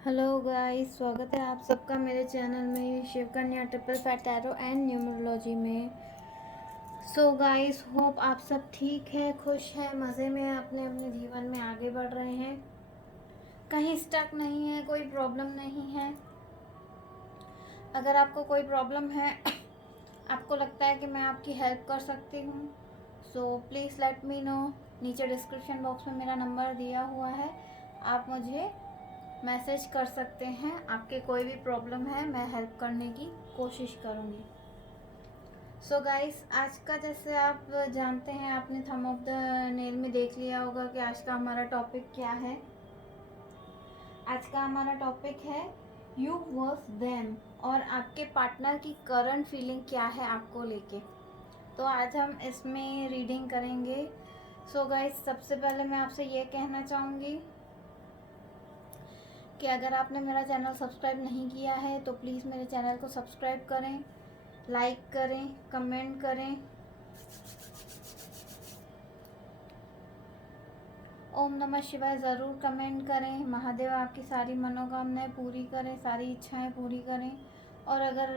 Hello guys, स्वागत है आप सबका मेरे चैनल में Shiv Kanya triple fat tarot and numerology में। सो गाइस, होप आप सब ठीक है, खुश है, मज़े में अपने अपने जीवन में आगे बढ़ रहे हैं, कहीं स्टक नहीं है, कोई प्रॉब्लम नहीं है। अगर आपको कोई प्रॉब्लम है आपको लगता है कि मैं आपकी हेल्प कर सकती हूँ, so please let me know. नीचे डिस्क्रिप्शन बॉक्स में मेरा नंबर दिया हुआ है, आप मुझे मैसेज कर सकते हैं। आपके कोई भी प्रॉब्लम है, मैं हेल्प करने की कोशिश करूँगी। सो गाइस, आज का जैसे आप जानते हैं, आपने थंब ऑफ द नेल में देख लिया होगा कि आज का हमारा टॉपिक क्या है। आज का हमारा टॉपिक है यू वर्स देम, और आपके पार्टनर की करंट फीलिंग क्या है आपको लेके। तो आज हम इसमें रीडिंग करेंगे। सो गाइस, सबसे पहले मैं आपसे ये कहना चाहूँगी कि अगर आपने मेरा चैनल सब्सक्राइब नहीं किया है तो प्लीज़ मेरे चैनल को सब्सक्राइब करें, लाइक करें, कमेंट करें। ओम नमः शिवाय ज़रूर कमेंट करें। महादेव आपकी सारी मनोकामनाएं पूरी करें, सारी इच्छाएं पूरी करें। और अगर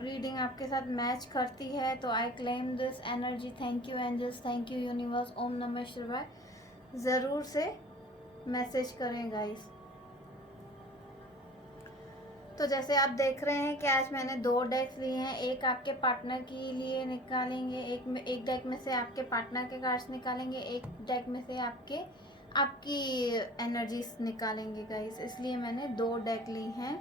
रीडिंग आपके साथ मैच करती है तो I claim this energy. Thank you angels, thank you universe. ओम नमः शिवाय ज़रूर से मैसेज करें गाइस। तो जैसे आप देख रहे हैं कि आज मैंने 2 डेक्स लिए हैं। एक आपके पार्टनर के लिए निकालेंगे, एक डेक में से आपके पार्टनर के कार्ड्स निकालेंगे, एक डेक में से आपकी एनर्जीज निकालेंगे गाइस। इसलिए मैंने 2 डेक ली हैं।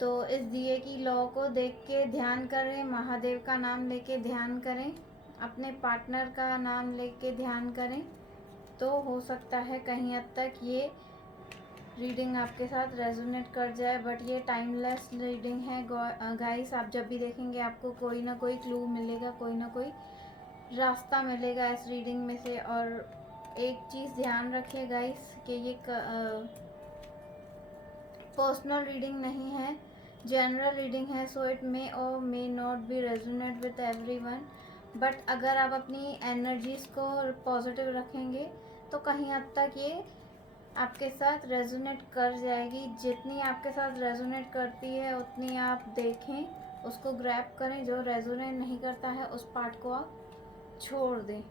तो इस दिए की लौ को देख के ध्यान करें, महादेव का नाम लेके ध्यान करें, अपने पार्टनर का नाम लेके ध्यान करें। तो हो सकता है कहीं हद तक ये रीडिंग आपके साथ रेजोनेट कर जाए, बट ये टाइमलेस रीडिंग है गाइस। आप जब भी देखेंगे आपको कोई ना कोई क्लू मिलेगा, कोई ना कोई रास्ता मिलेगा इस रीडिंग में से। और एक चीज़ ध्यान रखिए गाइस कि ये पर्सनल रीडिंग नहीं है, जनरल रीडिंग है। सो इट मे और may not be resonate with everyone, but अगर आप अपनी एनर्जीज़ को पॉजिटिव रखेंगे तो कहीं हद तक ये आपके साथ रेजोनेट कर जाएगी। जितनी आपके साथ रेजोनेट करती है उतनी आप देखें, उसको ग्रैब करें। जो रेजोनेट नहीं करता है उस पार्ट को आप छोड़ दें।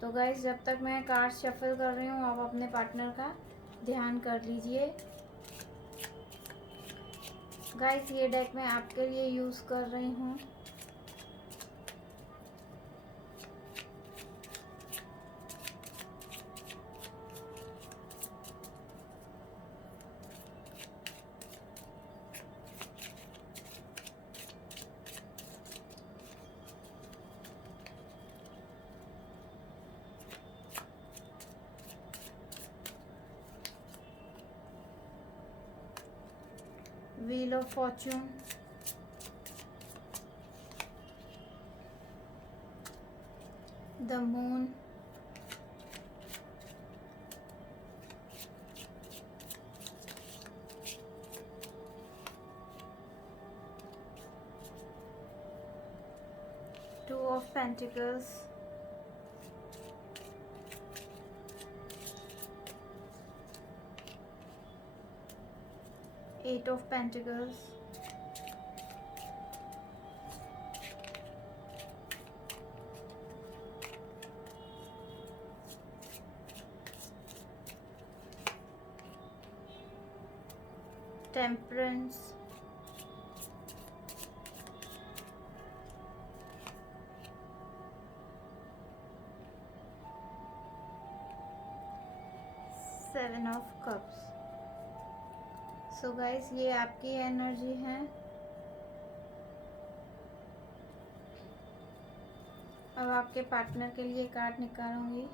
तो गाइस, जब तक मैं कार्ड शफल कर रही हूँ आप अपने पार्टनर का ध्यान कर लीजिए। गाइस, ये डेक मैं आपके लिए यूज़ कर रही हूँ। Wheel of fortune, the moon, two of pentacles, eight of pentacles, temperance, seven of cups. So guys, ये आपकी एनर्जी है। अब आपके पार्टनर के लिए कार्ड निकालूंगी।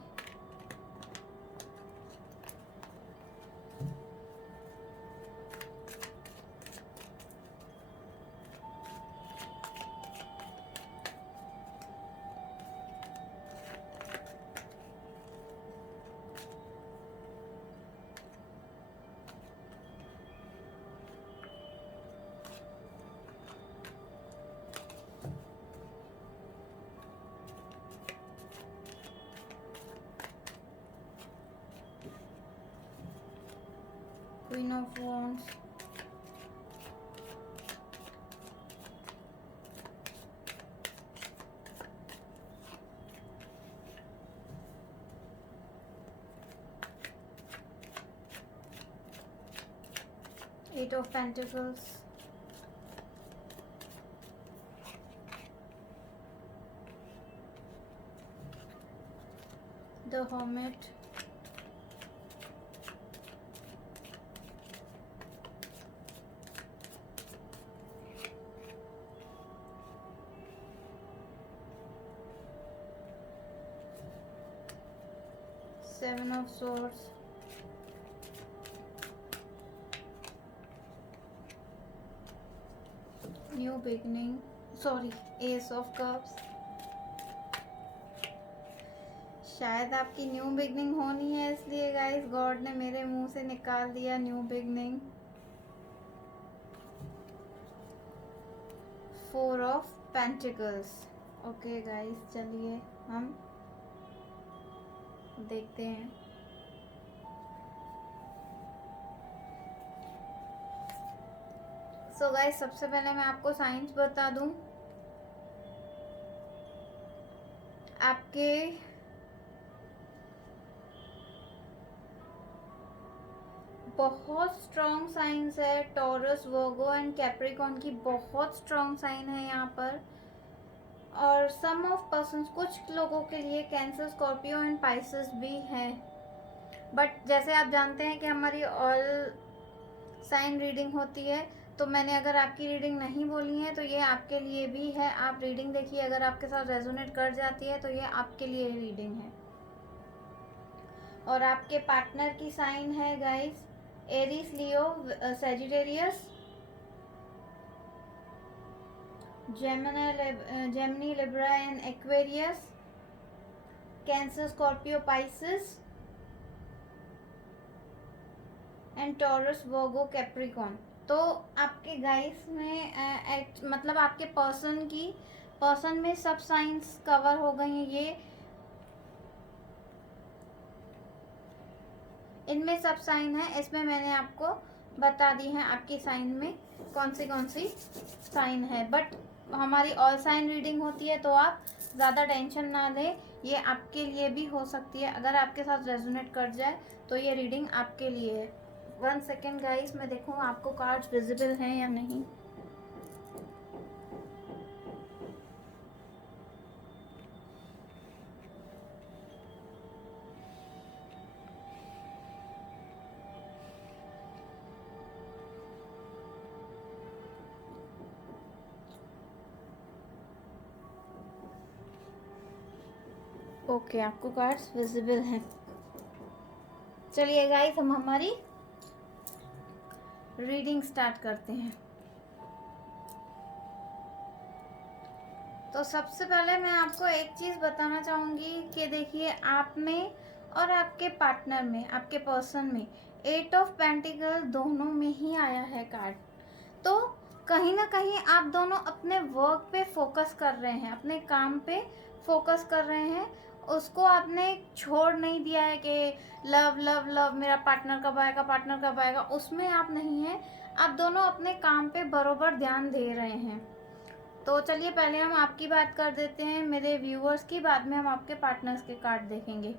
Queen of Wands, Eight of Pentacles, the Hermit, Seven of Swords, New Beginning, sorry, Ace of Cups. शायद आपकी न्यू बिगनिंग होनी है, इसलिए गाइस गॉड ने मेरे मुंह से निकाल दिया new beginning. Four of pentacles. Okay guys, चलिए हम देखते हैं। सो गाइस, सबसे पहले मैं आपको साइंस बता दूं। आपके बहुत स्ट्रॉन्ग साइंस है, टॉरस, वर्गो एंड कैप्रिकॉर्न की बहुत स्ट्रॉन्ग साइन है यहाँ पर। और सम ऑफ पर्सन्स, कुछ लोगों के लिए कैंसर, स्कॉर्पियो एंड पाइसेस भी हैं। बट जैसे आप जानते हैं कि हमारी ऑल साइन रीडिंग होती है, तो मैंने अगर आपकी रीडिंग नहीं बोली है तो ये आपके लिए भी है। आप रीडिंग देखिए, अगर आपके साथ रेजोनेट कर जाती है तो ये आपके लिए रीडिंग है। और आपके पार्टनर की साइन है guys Aries, Leo, Sagittarius, Gemini, Libra and Aquarius, cancer, Scorpio, Pisces and taurus, Virgo, Capricorn. तो आपके गाइस में मतलब आपके पर्सन में सब साइंस कवर हो गई हैं। ये इनमें सब साइन है, इसमें मैंने आपको बता दी है आपकी साइन में कौन सी साइन है। बट हमारी ऑल साइन रीडिंग होती है, तो आप ज़्यादा टेंशन ना लें, ये आपके लिए भी हो सकती है। अगर आपके साथ रेजोनेट कर जाए तो ये रीडिंग आपके लिए है। 1 सेकेंड गाइस, मैं देखूँ आपको कार्ड्स विजिबल हैं या नहीं। ओके, आपको कार्ड्स विजिबल हैं। चलिए गाइस, हम हमारी रीडिंग स्टार्ट करते हैं। तो सबसे पहले मैं आपको एक चीज़ बताना चाहूँगी कि देखिए, आप में और आपके पार्टनर में, आपके पर्सन में 8 ऑफ पेंटिकल दोनों में ही आया है कार्ड। तो कहीं ना कहीं आप दोनों अपने वर्क पे फोकस कर रहे हैं, अपने काम पे फोकस कर रहे हैं। उसको आपने छोड़ नहीं दिया है कि लव लव लव, मेरा पार्टनर कब आएगा, पार्टनर कब आएगा, उसमें आप नहीं हैं। आप दोनों अपने काम पे बरोबर ध्यान दे रहे हैं। तो चलिए, पहले हम आपकी बात कर देते हैं, मेरे व्यूअर्स की, बाद में हम आपके पार्टनर्स के कार्ड देखेंगे।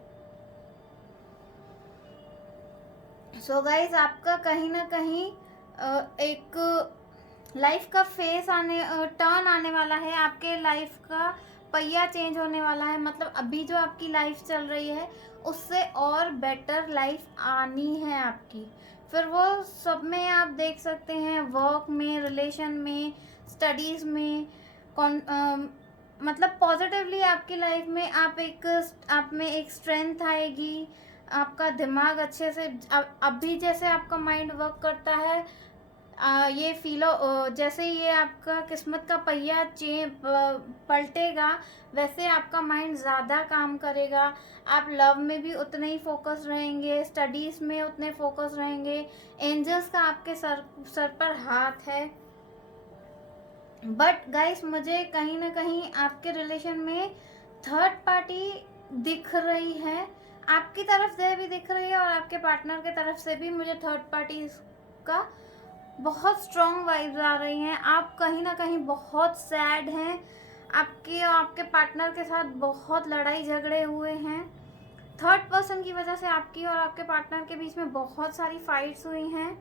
सो गाइज, आपका कहीं ना कहीं एक लाइफ का टर्न आने वाला है। आपके लाइफ का पहिया चेंज होने वाला है। मतलब अभी जो आपकी लाइफ चल रही है, उससे और बेटर लाइफ आनी है आपकी। फिर वो सब में आप देख सकते हैं, वर्क में, रिलेशन में, स्टडीज़ में, मतलब पॉजिटिवली आपकी लाइफ में आप में एक स्ट्रेंथ आएगी। आपका दिमाग अच्छे से, अभी जैसे आपका माइंड वर्क करता है, ये जैसे ये आपका किस्मत का पहिया पलटेगा, वैसे आपका माइंड ज़्यादा काम करेगा। आप लव में भी उतने ही फोकस रहेंगे, स्टडीज़ में उतने फोकस रहेंगे। एंजल्स का आपके सर पर हाथ है। बट गाइस, मुझे कहीं ना कहीं आपके रिलेशन में थर्ड पार्टी दिख रही है। आपकी तरफ से भी दिख रही है और आपके पार्टनर की तरफ से भी मुझे थर्ड पार्टी का बहुत स्ट्रॉन्ग वाइब्स आ रही हैं। आप कहीं ना कहीं बहुत सैड हैं, आपके और आपके पार्टनर के साथ बहुत लड़ाई झगड़े हुए हैं। थर्ड पर्सन की वजह से आपकी और आपके पार्टनर के बीच में बहुत सारी फाइट्स हुई हैं।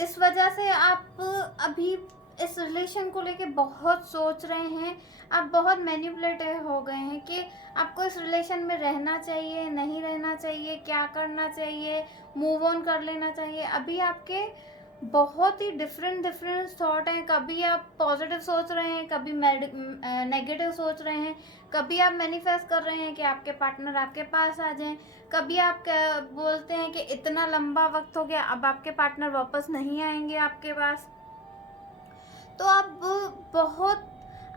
इस वजह से आप अभी इस रिलेशन को लेके बहुत सोच रहे हैं। आप बहुत मैनिपुलेटिव हो गए हैं कि आपको इस रिलेशन में रहना चाहिए, नहीं रहना चाहिए, क्या करना चाहिए, मूव ऑन कर लेना चाहिए। अभी आपके बहुत ही डिफरेंट थॉट हैं। कभी आप पॉजिटिव सोच रहे हैं, कभी नेगेटिव सोच रहे हैं, कभी आप मैनिफेस्ट कर रहे हैं कि आपके पार्टनर आपके पास आ जाएं, कभी आप बोलते हैं कि इतना लंबा वक्त हो गया, अब आपके पार्टनर वापस नहीं आएंगे आपके पास। तो आप बहुत,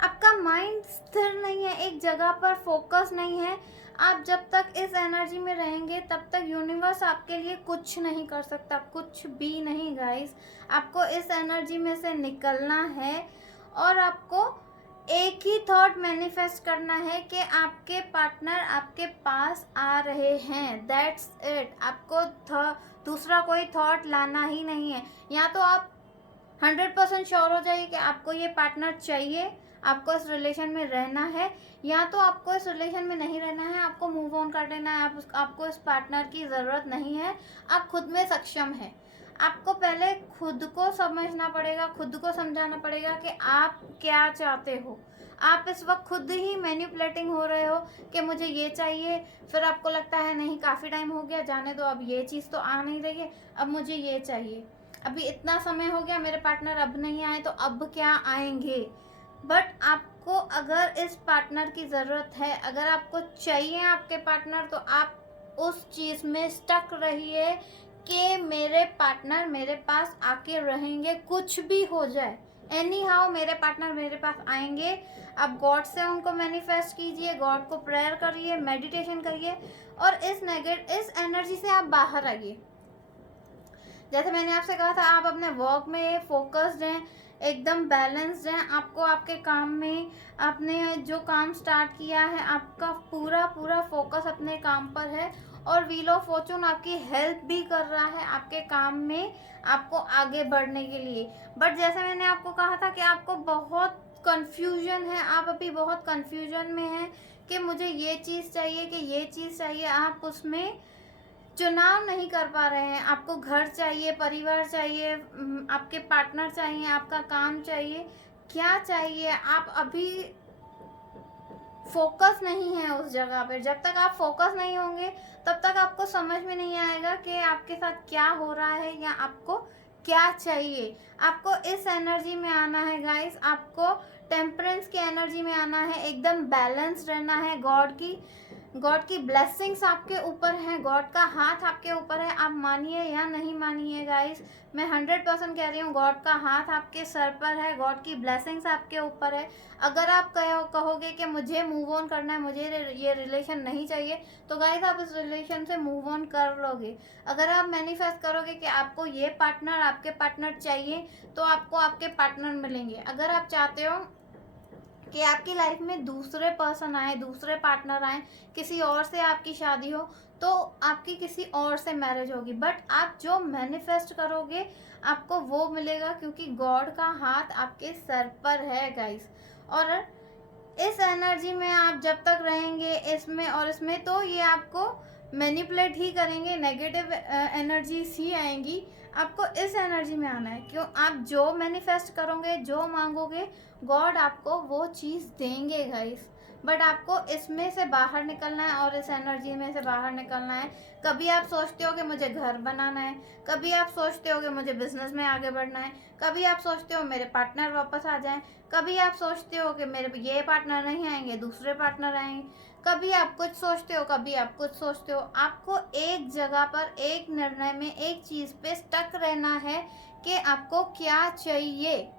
आपका माइंड स्थिर नहीं है, एक जगह पर फोकस नहीं है। आप जब तक इस एनर्जी में रहेंगे तब तक यूनिवर्स आपके लिए कुछ नहीं कर सकता, कुछ भी नहीं गाइस। आपको इस एनर्जी में से निकलना है और आपको एक ही थॉट मैनिफेस्ट करना है कि आपके पार्टनर आपके पास आ रहे हैं, दैट्स इट। आपको दूसरा कोई थॉट लाना ही नहीं है। या तो आप 100% श्योर हो जाइए कि आपको ये पार्टनर चाहिए, आपको इस रिलेशन में रहना है, या तो आपको इस रिलेशन में नहीं रहना है, आपको मूव ऑन कर देना है। आपको इस पार्टनर की ज़रूरत नहीं है, आप खुद में सक्षम हैं। आपको पहले खुद को समझना पड़ेगा, खुद को समझाना पड़ेगा कि आप क्या चाहते हो। आप इस वक्त खुद ही मैनिपुलेटिंग हो रहे हो कि मुझे ये चाहिए, फिर आपको लगता है नहीं काफ़ी टाइम हो गया, जाने दो, अब ये चीज़ तो आ नहीं रही है, अब मुझे ये चाहिए। अभी इतना समय हो गया, मेरे पार्टनर अब नहीं आए तो अब क्या आएंगे। बट आपको अगर इस पार्टनर की ज़रूरत है, अगर आपको चाहिए आपके पार्टनर, तो आप उस चीज़ में स्टक रहिए कि मेरे पार्टनर मेरे पास आके रहेंगे, कुछ भी हो जाए, एनी हाउ मेरे पार्टनर मेरे पास आएंगे। आप गॉड से उनको मैनिफेस्ट कीजिए, गॉड को प्रेयर करिए, मेडिटेशन करिए और इस एनर्जी से आप बाहर आइए। जैसे मैंने आपसे कहा था, आप अपने वर्क में फोकस्ड हैं, एकदम बैलेंस्ड हैं। आपको आपके काम में, आपने जो काम स्टार्ट किया है, आपका पूरा फोकस अपने काम पर है और व्हील ऑफ फॉर्चून आपकी हेल्प भी कर रहा है आपके काम में, आपको आगे बढ़ने के लिए। बट जैसे मैंने आपको कहा था कि आपको बहुत कंफ्यूजन है, आप अभी बहुत कंफ्यूजन में हैं कि मुझे ये चीज़ चाहिए कि ये चीज़ चाहिए। आप उसमें चुनाव नहीं कर पा रहे हैं। आपको घर चाहिए, परिवार चाहिए, आपके पार्टनर चाहिए, आपका काम चाहिए, क्या चाहिए, आप अभी फोकस नहीं है उस जगह पे। जब तक आप फोकस नहीं होंगे तब तक आपको समझ में नहीं आएगा कि आपके साथ क्या हो रहा है या आपको क्या चाहिए। आपको इस एनर्जी में आना है गाइस, आपको टेम्परेंस की एनर्जी में आना है, एकदम बैलेंस रहना है। गॉड की ब्लेसिंग्स आपके ऊपर हैं, गॉड का हाथ आपके ऊपर है। आप मानिए या नहीं मानिए गाइस, मैं 100% कह रही हूँ, गॉड का हाथ आपके सर पर है, गॉड की ब्लेसिंग्स आपके ऊपर है। अगर आप कहोगे कि मुझे मूव ऑन करना है, मुझे ये रिलेशन नहीं चाहिए, तो गाइस आप इस रिलेशन से मूव ऑन कर लोगे। अगर आप मैनिफेस्ट करोगे कि आपको ये पार्टनर, आपके पार्टनर चाहिए, तो आपको आपके पार्टनर मिलेंगे। अगर आप चाहते हो कि आपकी लाइफ में दूसरे पर्सन आए, दूसरे पार्टनर आए, किसी और से आपकी शादी हो, तो आपकी किसी और से मैरिज होगी। बट आप जो मैनिफेस्ट करोगे आपको वो मिलेगा, क्योंकि गॉड का हाथ आपके सर पर है गाइस। और इस एनर्जी में आप जब तक रहेंगे इसमें तो ये आपको मैनिपुलेट ही करेंगे, नेगेटिव एनर्जीज ही आएंगी। आपको इस एनर्जी में आना है। क्यों? आप जो मैनिफेस्ट करोगे, जो मांगोगे, गॉड आपको वो चीज़ देंगे गाइस। बट आपको इसमें से बाहर निकलना है और इस एनर्जी में से बाहर निकलना है। कभी आप सोचते हो कि मुझे घर बनाना है, कभी आप सोचते हो कि मुझे बिजनेस में आगे बढ़ना है, कभी आप सोचते हो मेरे पार्टनर वापस आ जाएं, कभी आप सोचते हो कि मेरे ये पार्टनर नहीं आएंगे, दूसरे पार्टनर आएंगे, कभी आप कुछ सोचते हो, कभी आप कुछ सोचते हो। आपको एक जगह पर, एक निर्णय में, एक चीज़ पे स्टक रहना है कि आपको क्या चाहिए।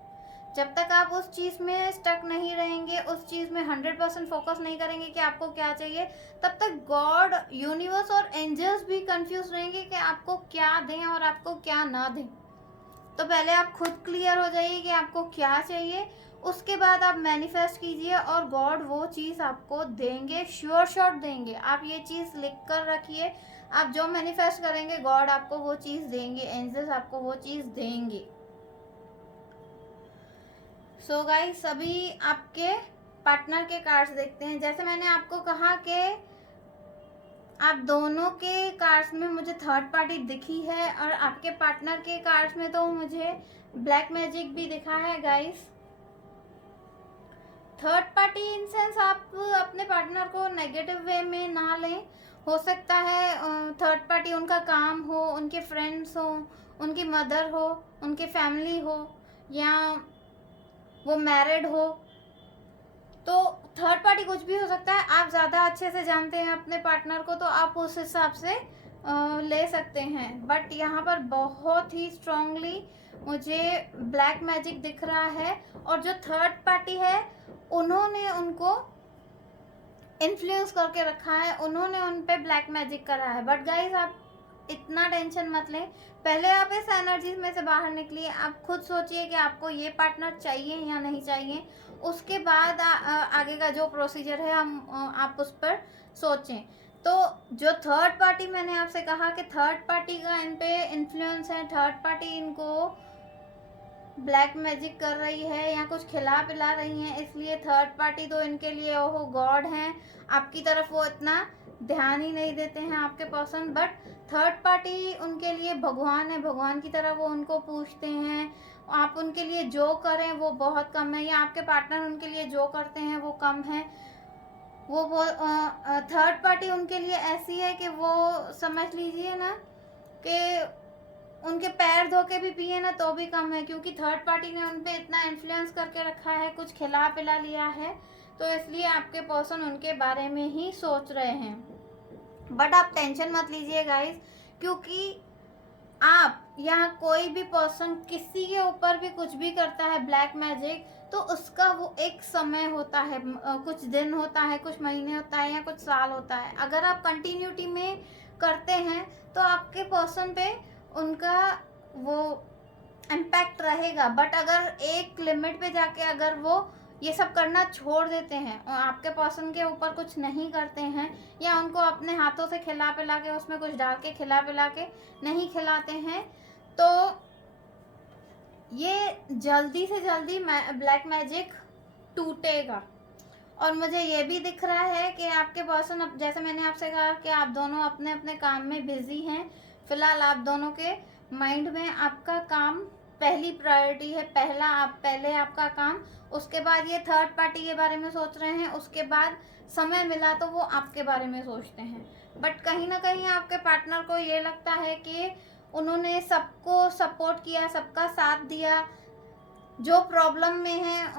जब तक आप उस चीज़ में स्टक नहीं रहेंगे, उस चीज़ में 100% फोकस नहीं करेंगे कि आपको क्या चाहिए, तब तक गॉड, यूनिवर्स और एंजल्स भी कंफ्यूज रहेंगे कि आपको क्या दें और आपको क्या ना दें। तो पहले आप खुद क्लियर हो जाइए कि आपको क्या चाहिए, उसके बाद आप मैनिफेस्ट कीजिए और गॉड वो चीज़ आपको देंगे, श्योर शॉट देंगे। आप ये चीज़ लिख कर रखिए, आप जो मैनिफेस्ट करेंगे गॉड आपको वो चीज़ देंगे, एंजल्स आपको वो चीज़ देंगे। सो गाइस, अभी आपके पार्टनर के कार्ड्स देखते हैं। जैसे मैंने आपको कहा कि आप दोनों के कार्ड्स में मुझे थर्ड पार्टी दिखी है और आपके पार्टनर के कार्ड्स में तो मुझे ब्लैक मैजिक भी दिखा है guys. Third party in sense आप अपने पार्टनर को नेगेटिव वे में ना लें। हो सकता है थर्ड पार्टी उनका काम हो, उनके फ्रेंड्स हो, उनकी मदर हो, उनके फैमिली हो, या वो मैरिड हो। तो थर्ड पार्टी कुछ भी हो सकता है। आप ज़्यादा अच्छे से जानते हैं अपने पार्टनर को, तो आप उस हिसाब से ले सकते हैं। बट यहाँ पर बहुत ही स्ट्रांगली मुझे ब्लैक मैजिक दिख रहा है, और जो थर्ड पार्टी है उन्होंने उनको इन्फ्लुएंस करके रखा है, उन्होंने उन पे ब्लैक मैजिक करा है। बट गाइज, आप इतना टेंशन मत लें। पहले आप इस एनर्जीज में से बाहर निकलिए। आप खुद सोचिए कि आपको ये पार्टनर चाहिए या नहीं चाहिए। उसके बाद आगे का जो प्रोसीजर है आप उस पर सोचें। तो जो थर्ड पार्टी, मैंने आपसे कहा कि थर्ड पार्टी का इन पे इन्फ्लुएंस है, थर्ड पार्टी इनको ब्लैक मैजिक कर रही है या कुछ खिला पिला रही है, इसलिए थर्ड पार्टी तो इनके लिए ओहो गॉड हैं। आपकी तरफ वो इतना ध्यान ही नहीं देते हैं आपके पर्सन, बट थर्ड पार्टी उनके लिए भगवान है। भगवान की तरह वो उनको पूछते हैं। आप उनके लिए जो करें वो बहुत कम है, या आपके पार्टनर उनके लिए जो करते हैं वो कम है। वो थर्ड पार्टी उनके लिए ऐसी है कि वो समझ लीजिए ना कि उनके पैर धो के भी पिए ना तो भी कम है, क्योंकि थर्ड पार्टी ने उन पे इतना इन्फ्लुएंस करके रखा है, कुछ खिला पिला लिया है। तो इसलिए आपके पर्सन उनके बारे में ही सोच रहे हैं। बट आप टेंशन मत लीजिए गाइस, क्योंकि आप यहाँ कोई भी पर्सन किसी के ऊपर भी कुछ भी करता है ब्लैक मैजिक, तो उसका वो एक समय होता है, कुछ दिन होता है, कुछ महीने होता है, या कुछ साल होता है। अगर आप कंटिन्यूटी में करते हैं तो आपके पर्सन पे उनका वो इम्पैक्ट रहेगा। बट अगर एक लिमिट पे जाके अगर वो ये सब करना छोड़ देते हैं और आपके पर्सन के ऊपर कुछ नहीं करते हैं, या उनको अपने हाथों से खिला पिला के उसमें कुछ डाल के खिला पिला के नहीं खिलाते हैं, तो ये जल्दी से जल्दी ब्लैक मैजिक टूटेगा। और मुझे ये भी दिख रहा है कि आपके पर्सन, अब जैसे मैंने आपसे कहा कि आप दोनों अपने अपने काम में बिजी हैं। फिलहाल आप दोनों के माइंड में आपका काम पहली प्रायोरिटी है। पहले आपका काम, उसके बाद ये थर्ड पार्टी के बारे में सोच रहे हैं, उसके बाद समय मिला तो वो आपके बारे में सोचते हैं। बट कहीं ना कहीं आपके पार्टनर को ये लगता है कि उन्होंने सबको सपोर्ट किया, सबका साथ दिया, जो प्रॉब्लम में है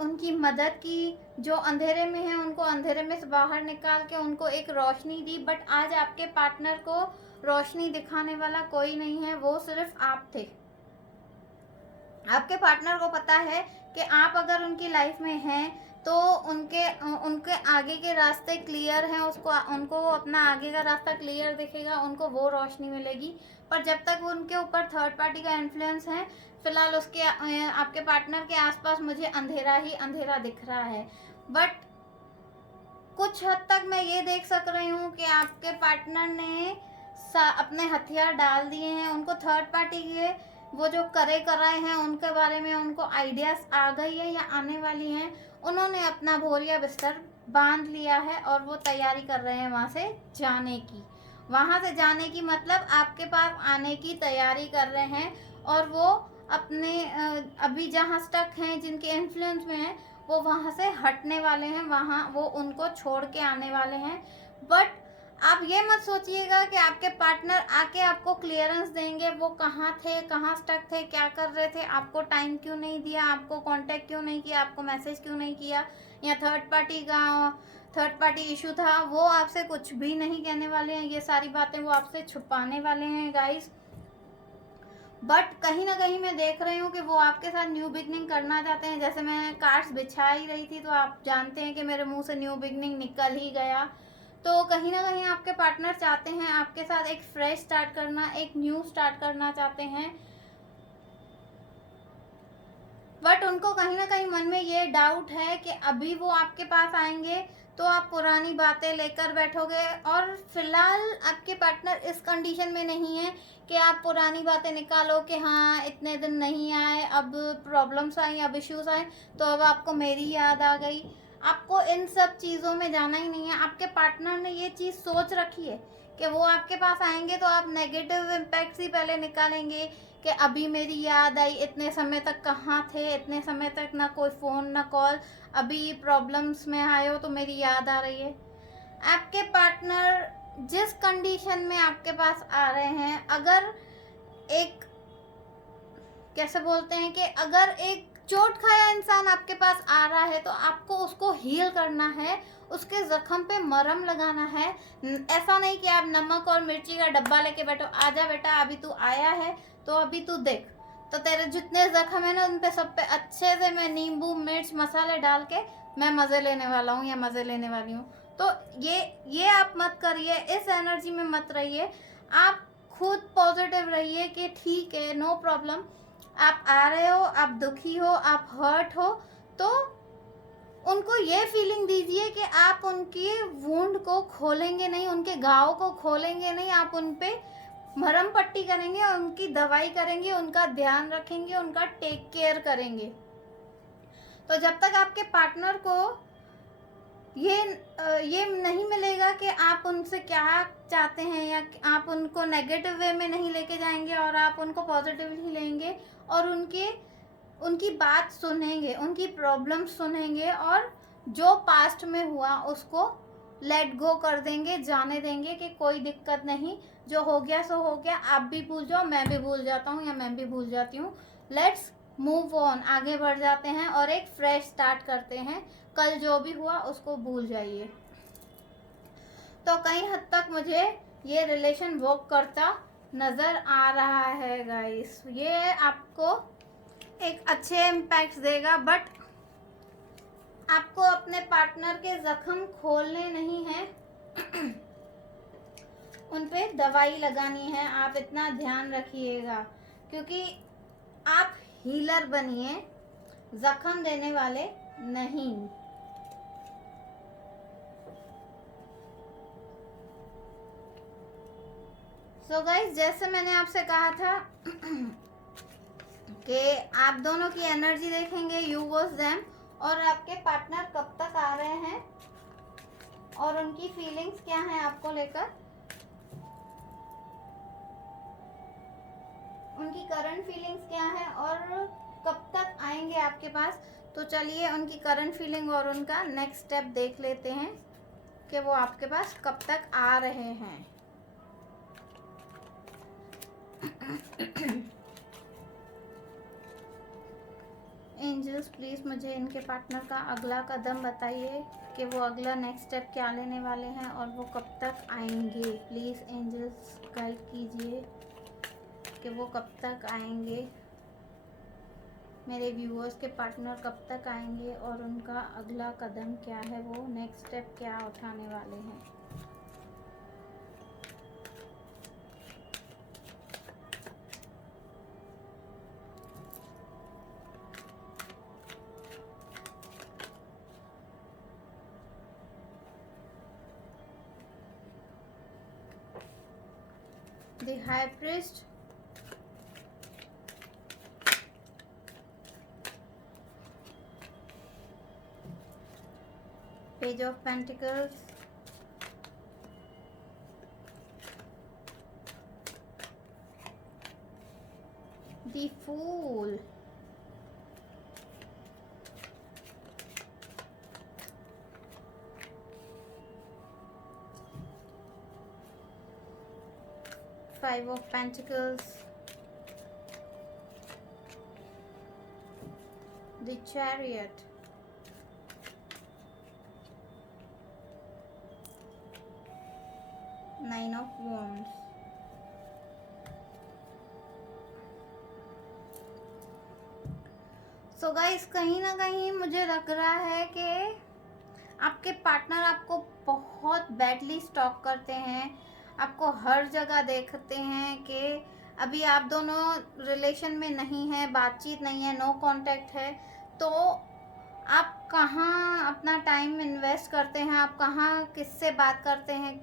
उनकी मदद की, जो अंधेरे में है उनको अंधेरे में से बाहर निकाल के उनको एक रोशनी दी। बट आज आपके पार्टनर को रोशनी दिखाने वाला कोई नहीं है, वो सिर्फ आप थे। आपके पार्टनर को पता है कि आप अगर उनकी लाइफ में हैं तो उनके आगे के रास्ते क्लियर हैं, उनको अपना आगे का रास्ता क्लियर दिखेगा, उनको वो रोशनी मिलेगी। पर जब तक उनके ऊपर थर्ड पार्टी का इन्फ्लुएंस है, फिलहाल आपके पार्टनर के आसपास मुझे अंधेरा ही अंधेरा दिख रहा है। बट कुछ हद तक मैं ये देख सक रही हूँ कि आपके पार्टनर ने अपने हथियार डाल दिए हैं। उनको थर्ड पार्टी के वो जो कराए हैं उनके बारे में उनको आइडियाज आ गई है या आने वाली हैं। उन्होंने अपना भोरिया बिस्तर बांध लिया है और वो तैयारी कर रहे हैं वहाँ से जाने की। वहाँ से जाने की मतलब आपके पास आने की तैयारी कर रहे हैं, और वो अपने अभी जहाँ स्टक हैं, जिनके इन्फ्लुएंस में हैं, वो वहाँ से हटने वाले हैं, वहाँ वो उनको छोड़ के आने वाले हैं। बट आप ये मत सोचिएगा कि आपके पार्टनर आके आपको क्लियरेंस देंगे। वो कहाँ थे, कहाँ स्टक थे, क्या कर रहे थे, आपको टाइम क्यों नहीं दिया, आपको कांटेक्ट क्यों नहीं किया, आपको मैसेज क्यों नहीं किया, या थर्ड पार्टी इशू था, वो आपसे कुछ भी नहीं कहने वाले हैं। ये सारी बातें वो आपसे छुपाने वाले हैं गाइस। बट कहीं ना कहीं मैं देख रही हूँ कि वो आपके साथ न्यू बिगनिंग करना चाहते हैं। जैसे मैं कार्ड्स बिछा ही रही थी तो आप जानते हैं कि मेरे मुंह से न्यू बिगनिंग निकल ही गया। तो कहीं ना कहीं आपके पार्टनर चाहते हैं आपके साथ एक फ्रेश स्टार्ट करना, एक न्यू स्टार्ट करना चाहते हैं। बट उनको कहीं ना कहीं मन में ये डाउट है कि अभी वो आपके पास आएंगे तो आप पुरानी बातें लेकर बैठोगे, और फिलहाल आपके पार्टनर इस कंडीशन में नहीं है कि आप पुरानी बातें निकालो कि हाँ इतने दिन नहीं आए, अब प्रॉब्लम्स आई, अब इश्यूज आए तो अब आपको मेरी याद आ गई। आपको इन सब चीज़ों में जाना ही नहीं है। आपके पार्टनर ने ये चीज़ सोच रखी है कि वो आपके पास आएंगे तो आप नेगेटिव इम्पैक्ट्स ही पहले निकालेंगे कि अभी मेरी याद आई, इतने समय तक कहाँ थे, इतने समय तक ना कोई फ़ोन ना कॉल, अभी प्रॉब्लम्स में आए हो तो मेरी याद आ रही है। आपके पार्टनर जिस कंडीशन में आपके पास आ रहे हैं, अगर एक कैसे बोलते हैं कि अगर एक चोट खाया इंसान आपके पास आ रहा है तो आपको उसको हील करना है, उसके जख्म पे मरहम लगाना है। ऐसा नहीं कि आप नमक और मिर्ची का डब्बा लेके बैठो, आजा बेटा अभी तू आया है तो अभी तू देख, तो तेरे जितने जख्म है ना उन पे सब पे अच्छे से मैं नींबू मिर्च मसाले डाल के मैं मज़े लेने वाला हूँ या मज़े लेने वाली हूँ। तो ये आप मत करिए, इस एनर्जी में मत रहिए। आप खुद पॉजिटिव रहिए कि ठीक है, नो प्रॉब्लम, आप आ रहे हो, आप दुखी हो, आप हर्ट हो, तो उनको ये फीलिंग दीजिए कि आप उनकी वुंड को खोलेंगे नहीं, उनके घाव को खोलेंगे नहीं, आप उन पे मरहम पट्टी करेंगे, उनकी दवाई करेंगे, उनका ध्यान रखेंगे, उनका टेक केयर करेंगे। तो जब तक आपके पार्टनर को ये नहीं मिलेगा कि आप उनसे क्या चाहते हैं या आप उनको नेगेटिव वे में नहीं लेके जाएंगे और आप उनको पॉजिटिवली लेंगे और उनकी बात सुनेंगे, उनकी प्रॉब्लम सुनेंगे और जो पास्ट में हुआ उसको लेट गो कर देंगे, जाने देंगे कि कोई दिक्कत नहीं, जो हो गया सो हो गया, आप भी भूल जाओ, मैं भी भूल जाता हूँ या मैं भी भूल जाती हूँ, लेट्स मूव ऑन, आगे बढ़ जाते हैं और एक फ्रेश स्टार्ट करते हैं। कल जो भी हुआ उसको भूल जाइए। तो कहीं हद तक मुझे ये रिलेशन वर्क करता नज़र आ रहा है गाइस। ये आपको एक अच्छे इम्पैक्ट देगा, बट आपको अपने पार्टनर के जख्म खोलने नहीं है उन पे दवाई लगानी है। आप इतना ध्यान रखिएगा, क्योंकि आप हीलर बनिए, जख्म देने वाले नहीं। सो गाइस, जैसे मैंने आपसे कहा था कि आप दोनों की एनर्जी देखेंगे, यू वर्स देम, और आपके पार्टनर कब तक आ रहे हैं और उनकी फीलिंग्स क्या हैं आपको लेकर, उनकी करंट फीलिंग्स क्या है और कब तक आएंगे आपके पास। तो चलिए उनकी करंट फीलिंग और उनका नेक्स्ट स्टेप देख लेते हैं कि वो आपके पास कब तक आ रहे हैं। एंजल्स प्लीज़ मुझे इनके पार्टनर का अगला कदम बताइए कि वो अगला नेक्स्ट स्टेप क्या लेने वाले हैं और वो कब तक आएंगे। प्लीज़ एंजल्स गाइड कीजिए कि वो कब तक आएंगे, मेरे व्यूअर्स के पार्टनर कब तक आएंगे और उनका अगला कदम क्या है, वो नेक्स्ट स्टेप क्या उठाने वाले हैं। The High Priest, Page of Pentacles, The Fool, Five of Pentacles, The Chariot, Nine of Wands। So guys, कहीं ना कहीं मुझे लग रहा है कि आपके पार्टनर आपको बहुत बैडली स्टॉक करते हैं, आपको हर जगह देखते हैं कि अभी आप दोनों रिलेशन में नहीं है, बातचीत नहीं है, नो कांटेक्ट है, तो आप कहाँ अपना टाइम इन्वेस्ट करते हैं, आप कहाँ किससे बात करते हैं,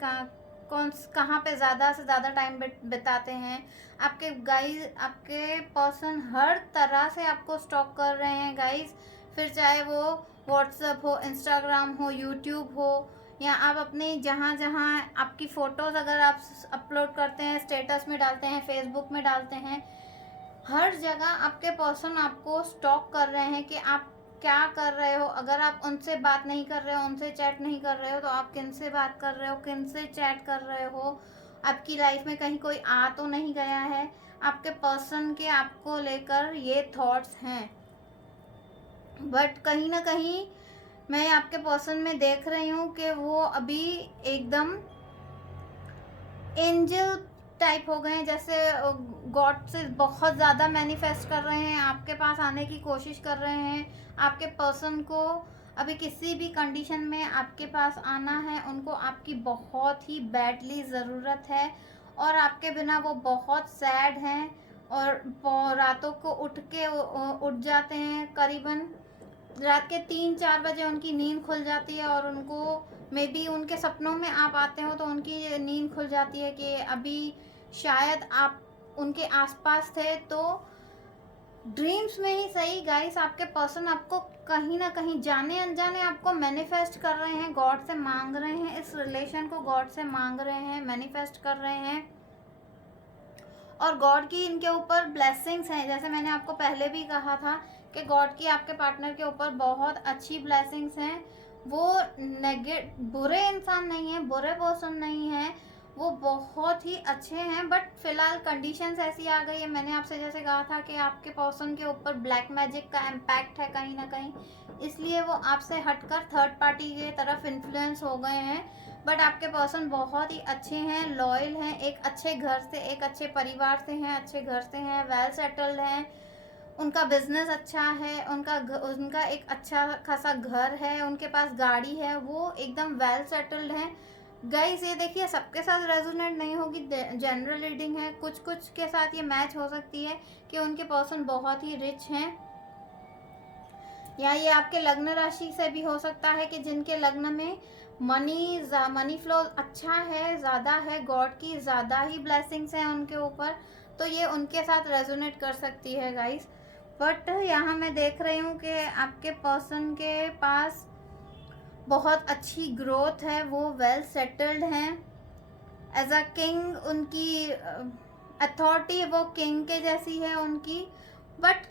कहाँ पे ज़्यादा से ज़्यादा टाइम बिताते हैं। आपके गाइस, आपके पर्सन हर तरह से आपको स्टॉक कर रहे हैं गाइस, फिर चाहे वो व्हाट्सएप हो, इंस्टाग्राम हो, यूट्यूब हो, या आप अपने जहाँ जहाँ आपकी फ़ोटोज़ अगर आप अपलोड करते हैं, स्टेटस में डालते हैं, फेसबुक में डालते हैं, हर जगह आपके पर्सन आपको स्टॉक कर रहे हैं कि आप क्या कर रहे हो। अगर आप उनसे बात नहीं कर रहे हो, उनसे चैट नहीं कर रहे हो, तो आप किन से बात कर रहे हो, किन से चैट कर रहे हो, आपकी लाइफ में कहीं कोई आ तो नहीं गया है। आपके पर्सन के आपको लेकर ये थॉट्स हैं, बट कहीं ना कहीं मैं आपके पर्सन में देख रही हूँ कि वो अभी एकदम एंजल टाइप हो गए हैं, जैसे गॉड से बहुत ज़्यादा मैनिफेस्ट कर रहे हैं, आपके पास आने की कोशिश कर रहे हैं। आपके पर्सन को अभी किसी भी कंडीशन में आपके पास आना है, उनको आपकी बहुत ही बैडली ज़रूरत है, और आपके बिना वो बहुत सैड हैं, और रातों को उठ जाते हैं, करीबन रात के 3-4 बजे उनकी नींद खुल जाती है, और उनको मे बी उनके सपनों में आप आते हो तो उनकी नींद खुल जाती है कि अभी शायद आप उनके आसपास थे। तो ड्रीम्स में ही सही गाइस, आपके पर्सन आपको कहीं ना कहीं जाने अनजाने आपको मैनिफेस्ट कर रहे हैं, गॉड से मांग रहे हैं, इस रिलेशन को गॉड से मांग रहे हैं, मैनिफेस्ट कर रहे हैं, और गॉड की इनके ऊपर ब्लेसिंग्स हैं। जैसे मैंने आपको पहले भी कहा था कि गॉड की आपके पार्टनर के ऊपर बहुत अच्छी ब्लेसिंग्स हैं। वो बुरे इंसान नहीं है, बुरे पर्सन नहीं है, वो बहुत ही अच्छे हैं, बट फिलहाल कंडीशंस ऐसी आ गई है। मैंने आपसे जैसे कहा था कि आपके पर्सन के ऊपर ब्लैक मैजिक का इम्पैक्ट है कहीं ना कहीं, इसलिए वो आपसे हटकर थर्ड पार्टी की तरफ इन्फ्लुएंस हो गए हैं। बट आपके पर्सन बहुत ही अच्छे हैं, लॉयल हैं, एक अच्छे घर से, एक अच्छे परिवार से हैं, अच्छे घर से हैं, वेल सेटल्ड हैं, उनका बिजनेस अच्छा है, उनका एक अच्छा खासा घर है, उनके पास गाड़ी है, वो एकदम वेल सेटल्ड हैं। गाइस ये देखिए, सबके साथ रेजोनेट नहीं होगी, जनरल रीडिंग है, कुछ कुछ के साथ ये मैच हो सकती है कि उनके पर्सन बहुत ही रिच हैं, या ये आपके लग्न राशि से भी हो सकता है कि जिनके लग्न में मनी फ्लो अच्छा है, ज़्यादा है, गॉड की ज़्यादा ही ब्लेसिंग्स हैं उनके ऊपर, तो ये उनके साथ रेजोनेट कर सकती है गाइस। बट यहाँ मैं देख रही हूँ कि आपके पर्सन के पास बहुत अच्छी ग्रोथ है, वो वेल सेटल्ड हैं, एज अ किंग उनकी अथॉरिटी वो किंग के जैसी है उनकी, बट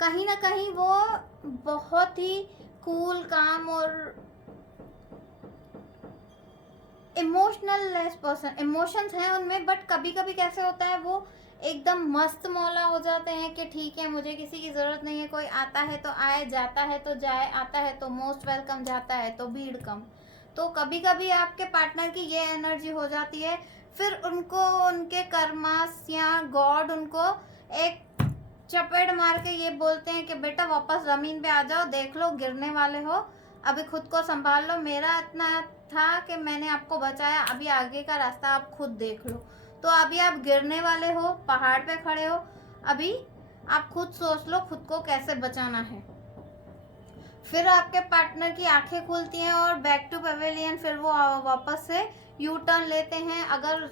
कहीं ना कहीं वो बहुत ही कूल, काम और इमोशनल लेस पर्सन, इमोशंस हैं उनमें, बट कभी कभी कैसे होता है वो एकदम मस्त मौला हो जाते हैं कि ठीक है, मुझे किसी की ज़रूरत नहीं है, कोई आता है तो आए, जाता है तो जाए, आता है तो मोस्ट वेलकम, जाता है तो भीड़ कम। तो कभी कभी आपके पार्टनर की ये एनर्जी हो जाती है, फिर उनको उनके कर्मास या गॉड उनको एक चपेट मार के ये बोलते हैं कि बेटा वापस ज़मीन पे आ जाओ, देख लो गिरने वाले हो, अभी खुद को संभाल लो, मेरा इतना था कि मैंने आपको बचाया, अभी आगे का रास्ता आप खुद देख लो। तो अभी आप गिरने वाले हो, पहाड़ पे खड़े हो, अभी आप खुद सोच लो खुद को कैसे बचाना है। फिर आपके पार्टनर की आंखें खुलती हैं और बैक टू पवेलियन, फिर वो वापस से यू टर्न लेते हैं। अगर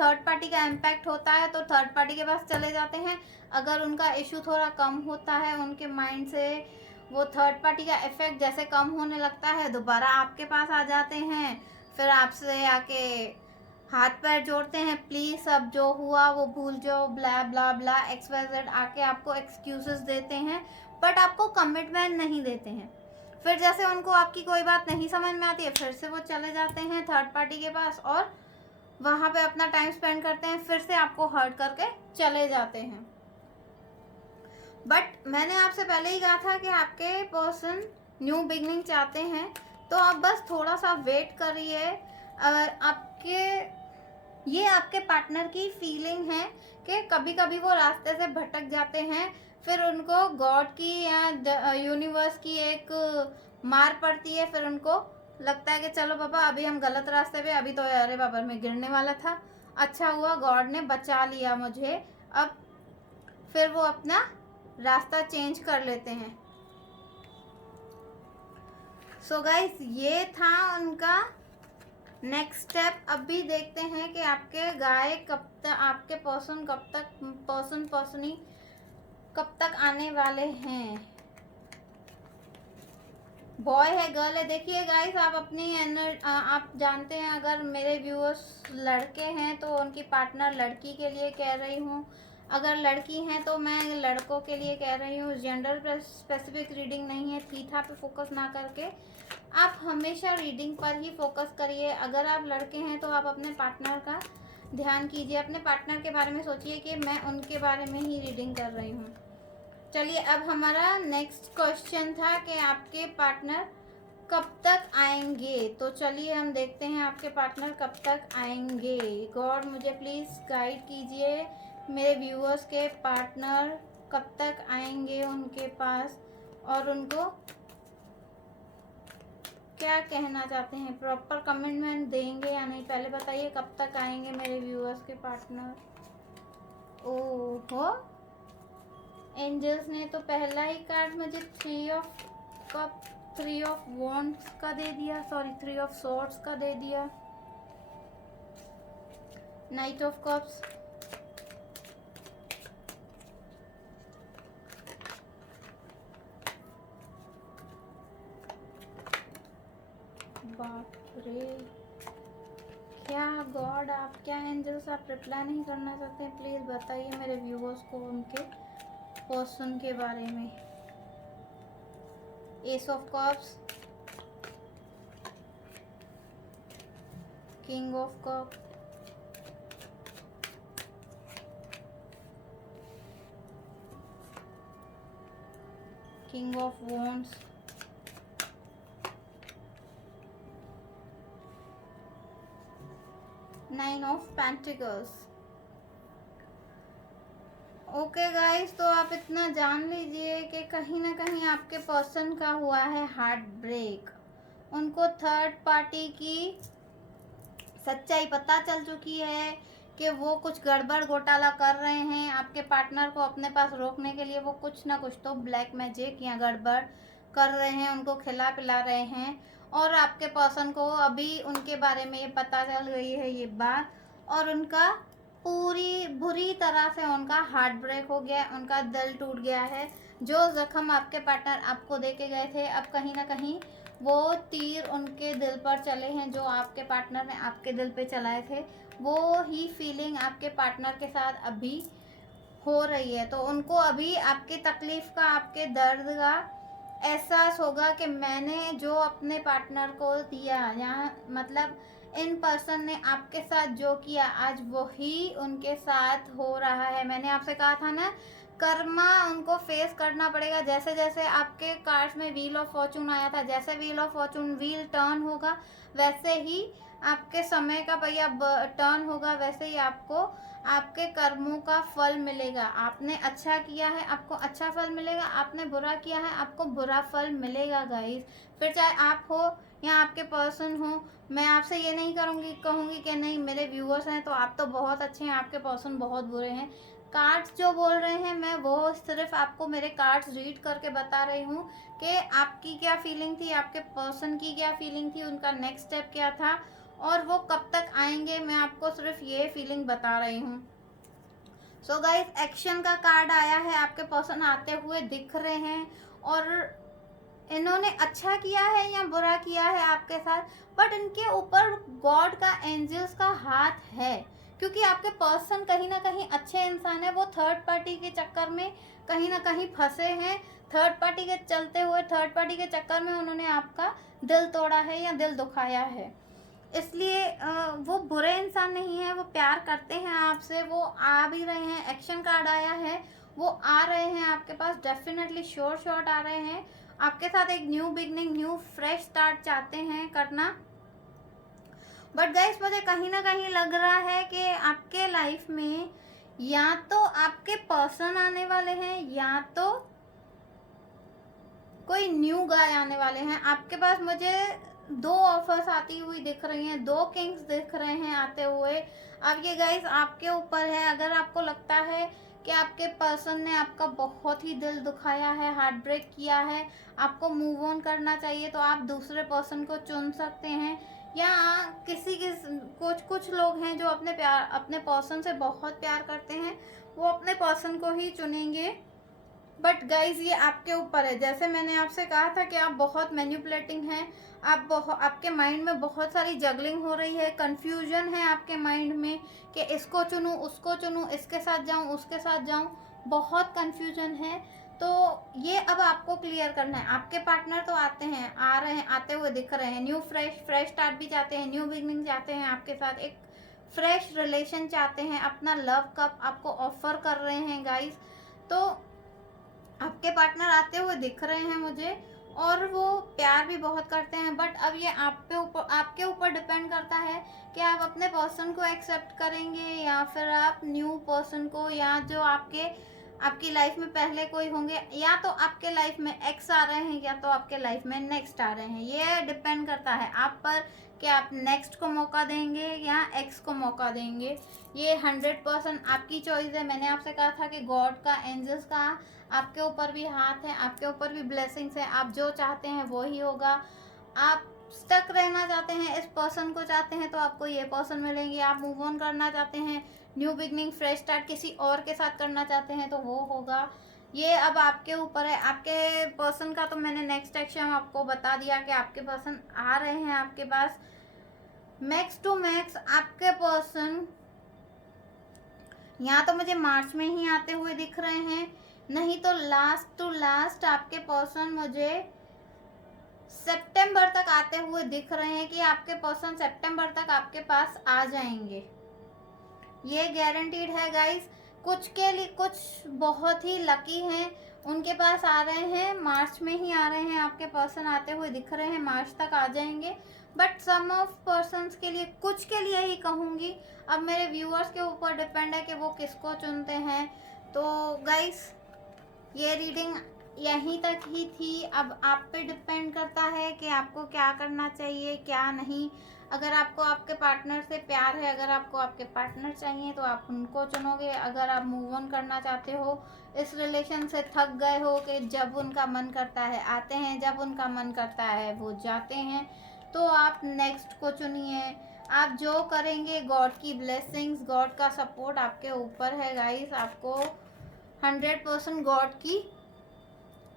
थर्ड पार्टी का इम्पैक्ट होता है तो थर्ड पार्टी के पास चले जाते हैं, अगर उनका इशू थोड़ा कम होता है उनके माइंड से, वो थर्ड पार्टी का इफेक्ट जैसे कम होने लगता है, दोबारा आपके पास आ जाते हैं, फिर आपसे आके हाथ पैर जोड़ते हैं, प्लीज़ अब जो हुआ वो भूल जाओ, ब्ला ब्ला ब्ला XYZ, आके आपको एक्सक्यूजेस देते हैं, बट आपको कमिटमेंट नहीं देते हैं। फिर जैसे उनको आपकी कोई बात नहीं समझ में आती है, फिर से वो चले जाते हैं थर्ड पार्टी के पास और वहाँ पे अपना टाइम स्पेंड करते हैं, फिर से आपको हर्ट करके चले जाते हैं। बट मैंने आपसे पहले ही कहा था कि आपके पर्सन न्यू बिगनिंग चाहते हैं, तो आप बस थोड़ा सा वेट करिए। ये आपके पार्टनर की फीलिंग है कि कभी कभी वो रास्ते से भटक जाते हैं, फिर उनको गॉड की या यूनिवर्स की एक मार पड़ती है, फिर उनको लगता है कि चलो पापा अभी हम गलत रास्ते पे, अभी तो अरे बाबा मैं गिरने वाला था, अच्छा हुआ गॉड ने बचा लिया मुझे, अब फिर वो अपना रास्ता चेंज कर लेते हैं। सो गाइस, ये था उनका नेक्स्ट स्टेप। अभी देखते हैं कि आपके गाय कब तक, आपके पर्सनी कब तक आने वाले हैं। बॉय है गर्ल है, देखिए गाइस, आप अपनी आप जानते हैं, अगर मेरे व्यूअर्स लड़के हैं तो उनकी पार्टनर लड़की के लिए कह रही हूँ, अगर लड़की हैं तो मैं लड़कों के लिए कह रही हूँ। जेंडर पर स्पेसिफिक रीडिंग नहीं है, थीथा पे फोकस ना करके आप हमेशा रीडिंग पर ही फोकस करिए। अगर आप लड़के हैं तो आप अपने पार्टनर का ध्यान कीजिए, अपने पार्टनर के बारे में सोचिए कि मैं उनके बारे में ही रीडिंग कर रही हूँ। चलिए, अब हमारा नेक्स्ट क्वेश्चन था कि आपके पार्टनर कब तक आएंगे। तो चलिए हम देखते हैं आपके पार्टनर कब तक आएंगे। गॉड मुझे प्लीज़ गाइड कीजिए, मेरे व्यूअर्स के पार्टनर कब तक आएंगे उनके पास, और उनको क्या कहना चाहते हैं। प्रॉपर कमिटमेंट देंगे या नहीं, पहले बताइए कब तक आएंगे मेरे व्यूअर्स के पार्टनर। ओहो, एंजल्स ने तो पहला ही कार्ड मुझे थ्री ऑफ वॉन्ड्स का दे दिया, सॉरी थ्री ऑफ सॉर्ड्स का दे दिया, नाइट ऑफ कप्स, बाप रे, क्या गॉड, आप क्या एंजल्स आप रिप्लाई नहीं करना चाहते हैं? प्लीज़ बताइए मेरे व्यूअर्स को उनके पर्सन के बारे में। S of cups, king of cup, king of wands, nine of pentacles. Okay guys, तो आप इतना जान लीजिए कि कहीं ना कहीं आपके पर्सन का हुआ है हार्ट ब्रेक। उनको थर्ड पार्टी की सच्चाई पता चल चुकी है कि वो कुछ गड़बड़ घोटाला कर रहे हैं। आपके पार्टनर को अपने पास रोकने के लिए वो कुछ ना कुछ तो ब्लैक मैजिक या गड़बड़ कर रहे हैं, उनको खिला पिला रहे हैं। और आपके पर्सन को अभी उनके बारे में ये पता चल गई है ये बात, और उनका पूरी बुरी तरह से उनका हार्ट ब्रेक हो गया, उनका दिल टूट गया है। जो जख्म आपके पार्टनर आपको दे के गए थे, अब कहीं ना कहीं वो तीर उनके दिल पर चले हैं जो आपके पार्टनर ने आपके दिल पे चलाए थे। वो ही फीलिंग आपके पार्टनर के साथ अभी हो रही है। तो उनको अभी आपकी तकलीफ का, आपके दर्द का एहसास होगा कि मैंने जो अपने पार्टनर को दिया, यहाँ मतलब इन पर्सन ने आपके साथ जो किया आज वही उनके साथ हो रहा है। मैंने आपसे कहा था ना, कर्मा उनको फेस करना पड़ेगा। जैसे जैसे आपके कार्ड्स में व्हील ऑफ फॉर्चून आया था, जैसे wheel of Fortune wheel turn होगा वैसे ही आपके समय का पहिया टर्न होगा, वैसे ही आपको आपके कर्मों का फल मिलेगा। आपने अच्छा किया है आपको अच्छा फल मिलेगा, आपने बुरा किया है आपको बुरा फल मिलेगा गाइस। फिर चाहे आप हो या आपके पर्सन हो, मैं आपसे ये नहीं कहूँगी कि नहीं मेरे व्यूअर्स हैं तो आप तो बहुत अच्छे हैं, आपके पर्सन बहुत बुरे हैं। कार्ड्स जो बोल रहे हैं मैं वो सिर्फ आपको मेरे कार्ड्स रीड करके बता रही हूँ कि आपकी क्या फीलिंग थी, आपके पर्सन की क्या फीलिंग थी, उनका नेक्स्ट स्टेप क्या था और वो कब तक आएंगे। मैं आपको सिर्फ ये फीलिंग बता रही हूँ। सो गाइस, एक्शन का कार्ड आया है, आपके पर्सन आते हुए दिख रहे हैं और इन्होंने अच्छा किया है या बुरा किया है आपके साथ, बट इनके ऊपर गॉड का, एंजल्स का हाथ है, क्योंकि आपके पर्सन कहीं ना कहीं अच्छे इंसान है। वो थर्ड पार्टी के चक्कर में कहीं ना कहीं फंसे हैं, थर्ड पार्टी के चलते हुए, थर्ड पार्टी के चक्कर में उन्होंने आपका दिल तोड़ा है या दिल दुखाया है। इसलिए वो बुरे इंसान नहीं है, वो प्यार करते हैं आपसे, वो आ भी रहे हैं। एक्शन कार्ड आया है, वो आ रहे हैं आपके पास, डेफिनेटली श्योर शॉट आ रहे हैं आपके साथ। एक new beginning, new fresh start चाहते हैं करना। बट गाइस, मुझे कहीं ना कहीं लग रहा है कि आपके लाइफ में या तो आपके पर्सन आने वाले हैं या तो कोई न्यू गाय आने वाले हैं आपके पास। मुझे दो ऑफर्स आती हुई दिख रही हैं, दो किंग्स दिख रहे हैं आते हुए। अब ये गाइस आपके ऊपर है, अगर आपको लगता है कि आपके पर्सन ने आपका बहुत ही दिल दुखाया है, हार्ट ब्रेक किया है, आपको मूव ऑन करना चाहिए तो आप दूसरे पर्सन को चुन सकते हैं। या कुछ लोग हैं जो अपने पर्सन से बहुत प्यार करते हैं, वो अपने पर्सन को ही चुनेंगे। बट गाइज ये आपके ऊपर है। जैसे मैंने आपसे कहा था कि आप बहुत मैनिपुलेटिंग हैं, आपके माइंड में बहुत सारी जगलिंग हो रही है, कंफ्यूजन है आपके माइंड में कि इसको चुनूं, उसको चुनूं, इसके साथ जाऊं, उसके साथ जाऊं, बहुत कंफ्यूजन है। तो ये अब आपको क्लियर करना है। आपके पार्टनर तो आ रहे हैं, आते हुए दिख रहे हैं, न्यू फ्रेश स्टार्ट भी चाहते हैं, न्यू बिगनिंग चाहते हैं, आपके साथ एक फ्रेश रिलेशन चाहते हैं, अपना लव कप आपको ऑफर कर रहे हैं गाइज। तो आपके पार्टनर आते हुए दिख रहे हैं मुझे, और वो प्यार भी बहुत करते हैं। बट अब ये आपके ऊपर डिपेंड करता है कि आप अपने पर्सन को एक्सेप्ट करेंगे या फिर आप न्यू पर्सन को, या जो आपकी लाइफ में पहले कोई होंगे, या तो आपके लाइफ में एक्स आ रहे हैं या तो आपके लाइफ में नेक्स्ट आ रहे हैं। ये डिपेंड करता है आप पर कि आप नेक्स्ट को मौका देंगे या एक्स को मौका देंगे। ये 100% आपकी चॉइस है। मैंने आपसे कहा था कि गॉड का, एंजल्स का आपके ऊपर भी हाथ है, आपके ऊपर भी ब्लेसिंग्स है। आप जो चाहते हैं वो ही होगा। आप स्टक रहना चाहते हैं, इस पर्सन को चाहते हैं तो आपको ये पर्सन मिलेंगे। आप मूव ऑन करना चाहते हैं, न्यू बिगनिंग, फ्रेश स्टार्ट किसी और के साथ करना चाहते हैं तो वो होगा। ये अब आपके ऊपर है। आपके पर्सन का तो मैंने नेक्स्ट एक्शन आपको बता दिया कि आपके पर्सन आ रहे हैं आपके पास। मैक्स टू मैक्स आपके पर्सन या तो मुझे मार्च में ही आते हुए दिख रहे हैं, नहीं तो लास्ट टू लास्ट आपके पर्सन मुझे सितंबर तक आते हुए दिख रहे हैं कि आपके पर्सन सितंबर तक आपके पास आ जाएंगे। ये गारंटीड है गाइस। कुछ के लिए कुछ बहुत ही लकी हैं, उनके पास आ रहे हैं, मार्च में ही आ रहे हैं, आपके पर्सन आते हुए दिख रहे हैं, मार्च तक आ जाएंगे। बट सम ऑफ पर्सन्स के लिए, कुछ के लिए ही कहूँगी, अब मेरे व्यूअर्स के ऊपर डिपेंड है कि वो किसको चुनते हैं। तो गाइस ये रीडिंग यहीं तक ही थी। अब आप पे डिपेंड करता है कि आपको क्या करना चाहिए, क्या नहीं। अगर आपको आपके पार्टनर से प्यार है, अगर आपको आपके पार्टनर चाहिए तो आप उनको चुनोगे। अगर आप मूव ऑन करना चाहते हो, इस रिलेशन से थक गए हो कि जब उनका मन करता है आते हैं, जब उनका मन करता है वो जाते हैं, तो आप नेक्स्ट को चुनिए। आप जो करेंगे, गॉड की ब्लेसिंग्स, गॉड का सपोर्ट आपके ऊपर है गाइस। आपको 100% गॉड की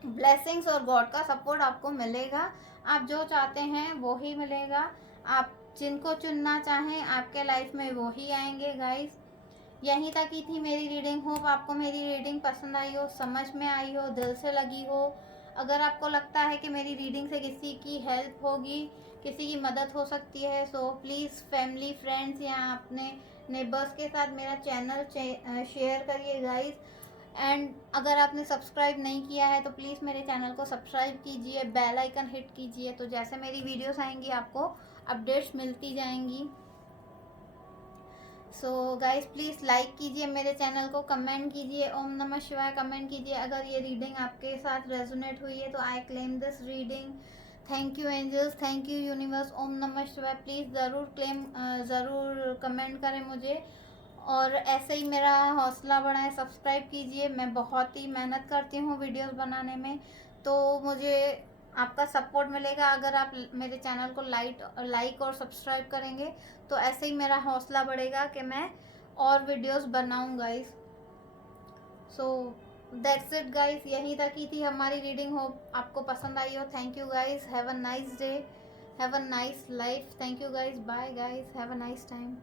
ब्लेसिंग्स और गॉड का सपोर्ट आपको मिलेगा। आप जो चाहते हैं वो ही मिलेगा। आप जिनको चुनना चाहें आपके लाइफ में वो ही आएंगे गाइस। यहीं तक ही थी मेरी रीडिंग। होप आपको मेरी रीडिंग पसंद आई हो, समझ में आई हो, दिल से लगी हो। अगर आपको लगता है कि मेरी रीडिंग से किसी की हेल्प होगी, किसी की मदद हो सकती है, सो प्लीज़ फैमिली, फ्रेंड्स या अपने नेबर्स के साथ मेरा चैनल शेयर करिए गाइस। एंड अगर आपने सब्सक्राइब नहीं किया है तो प्लीज़ मेरे चैनल को सब्सक्राइब कीजिए, बेल आइकन हिट कीजिए, तो जैसे मेरी वीडियोस आएंगी आपको अपडेट्स मिलती जाएंगी। सो गाइस प्लीज़ लाइक कीजिए मेरे चैनल को, कमेंट कीजिए, ओम नमः शिवाय कमेंट कीजिए अगर ये रीडिंग आपके साथ रेजोनेट हुई है तो। I claim this reading. Thank you angels, thank you universe, ओम नमः शिवाय। प्लीज़ ज़रूर कमेंट करें मुझे, और ऐसे ही मेरा हौसला बढ़ाएं। सब्सक्राइब कीजिए, मैं बहुत ही मेहनत करती हूँ वीडियोस बनाने में, तो मुझे आपका सपोर्ट मिलेगा अगर आप मेरे चैनल को लाइक और सब्सक्राइब करेंगे, तो ऐसे ही मेरा हौसला बढ़ेगा कि मैं और वीडियोस बनाऊँ guys. So that's it guys, यहीं तक ही थी हमारी रीडिंग। हो आपको पसंद आई हो। Thank you guys, have a nice day, have a nice life. Thank you guys, bye guys, have a nice time.